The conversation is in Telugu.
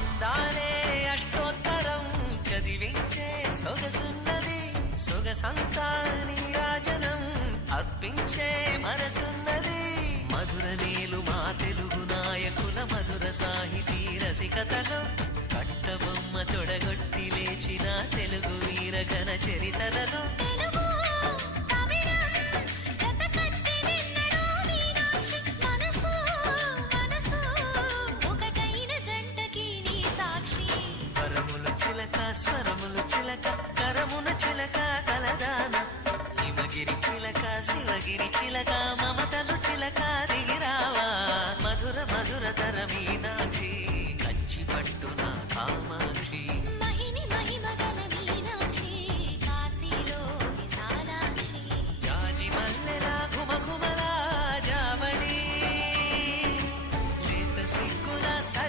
అందాలే అష్టోత్తరం చదివించే సొగసున్నది, సొగసంతా నీరాజనం అర్పించే మనసున్నది. మధుర నీలు మా తెలుగు నాయకుల మధుర సాహితీ రసికతలో కట్టబొమ్మ తొడగొట్టి లేచిన తెలుగు వీరగణ చరితలలో